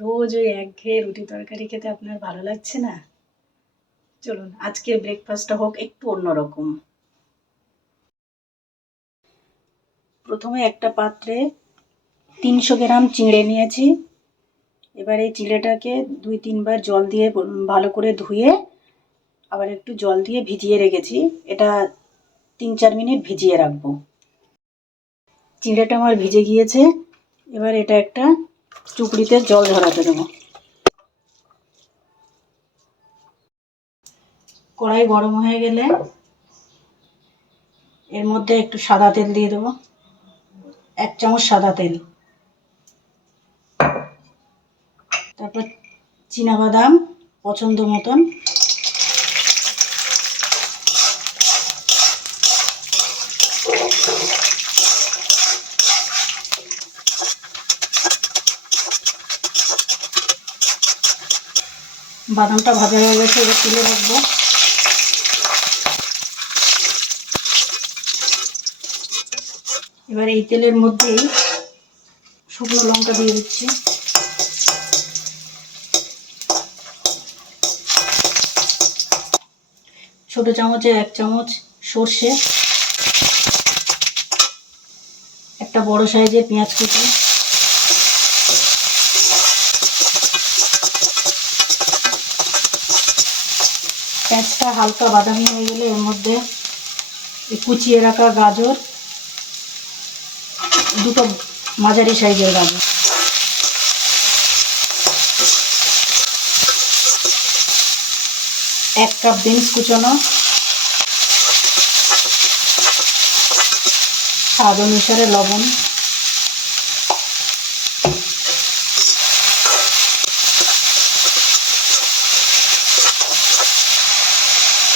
রোজ ওই একঘেয়ে রুটি তরকারি খেতে আপনার ভালো লাগছে না? চলুন আজকে ব্রেকফাস্টটা হোক একটু অন্যরকম। প্রথমে একটা পাত্রে 300 গ্রাম চিঁড়ে নিয়েছি। এবার এই চিঁড়েটাকে 2-3 বার জল দিয়ে ভালো করে ধুয়ে আবার একটু জল দিয়ে ভিজিয়ে রেখেছি। এটা 3-4 মিনিট ভিজিয়ে রাখবো। চিঁড়েটা আমার ভিজে গিয়েছে। এবার এটা একটা চুপড়িতে জল ঝরাতে দেবো। কড়াই গরম হয়ে গেলে এর মধ্যে একটু সাদা তেল দিয়ে দেবো, 1 চামচ সাদা তেল। তারপর চীনাবাদাম পছন্দ মতন, বাদামটা ভাজা হয়ে গেছে, এবার তুলে রাখবো। এবার এই তেলের মধ্যেই শুকনো লঙ্কা দিয়ে দিচ্ছি, ছোট চামচে 1 চামচ সর্ষে, একটা বড় সাইজের পেঁয়াজ কুচি, পেঁয়াজটা হালকা বাদামি হয়ে গেলে এর মধ্যে কুচিয়ে রাখা গাজর, দুটো মাঝারি সাইজের গাজর, এক কাপ বিনস কুচনো, স্বাদ অনুসারে লবণ,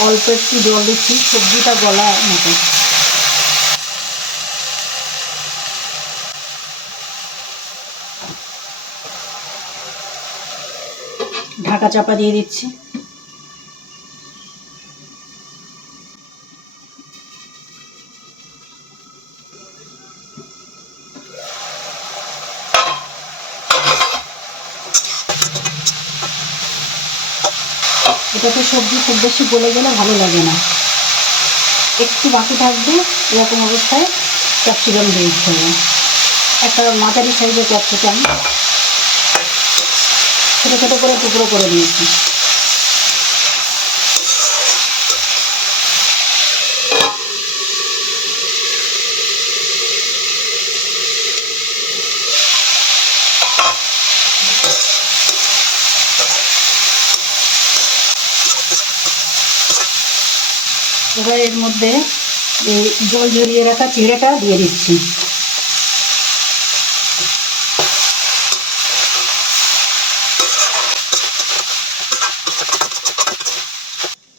অল্প একটু জল দিচ্ছি সবজিটা গলার মতো। ঢাকা চাপা দিয়ে দিচ্ছি। এটাতে সবজি খুব বেশি গলে গেলে ভালো লাগে না, একটু বাকি থাকবে। এরকম অবস্থায় ক্যাপসিকাম দিয়ে দিতে হবে। একটা মাঝারি সাইজের ক্যাপসিকাম ছোটো ছোটো করে টুকরো করে নিয়েছি। এবার এর মধ্যে এই জল ঝরিয়ে রাখা চিঁড়েটা দিয়ে দিচ্ছি।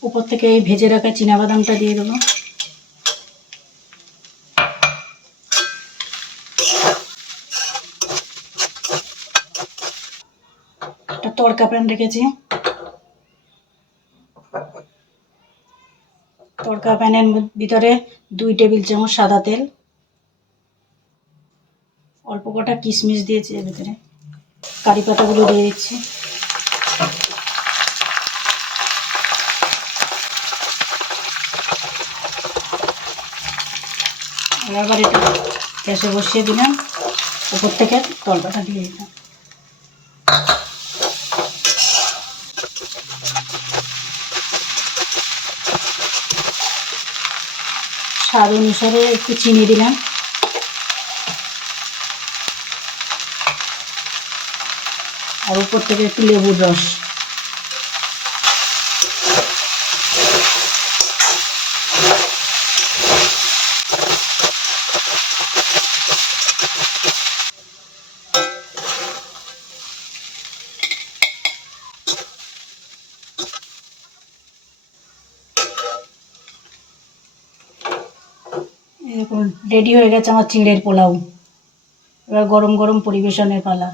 উপর থেকে এই ভেজে রাখা চীনাবাদামটা দিয়ে দেবো। একটা তড়কা প্যান রেখেছি, তড়কা প্যানের ভিতরে 2 টেবিল চামচ সাদা তেল, অল্প কটা কিশমিশ দিয়েছি এর ভিতরে, কারি পাতাগুলো দিয়ে দিচ্ছি। এবার এটা গ্যাসে বসিয়ে দিলাম, উপর থেকে তড়কাটা দিয়ে দিলাম। স্বাদ অনুসারে একটু চিনি দিলাম, আর উপর থেকে একটু লেবুর রস। এরকম রেডি হয়ে গেছে আমার চিঁড়ের পোলাও। এবার গরম গরম পরিবেশনের পালা।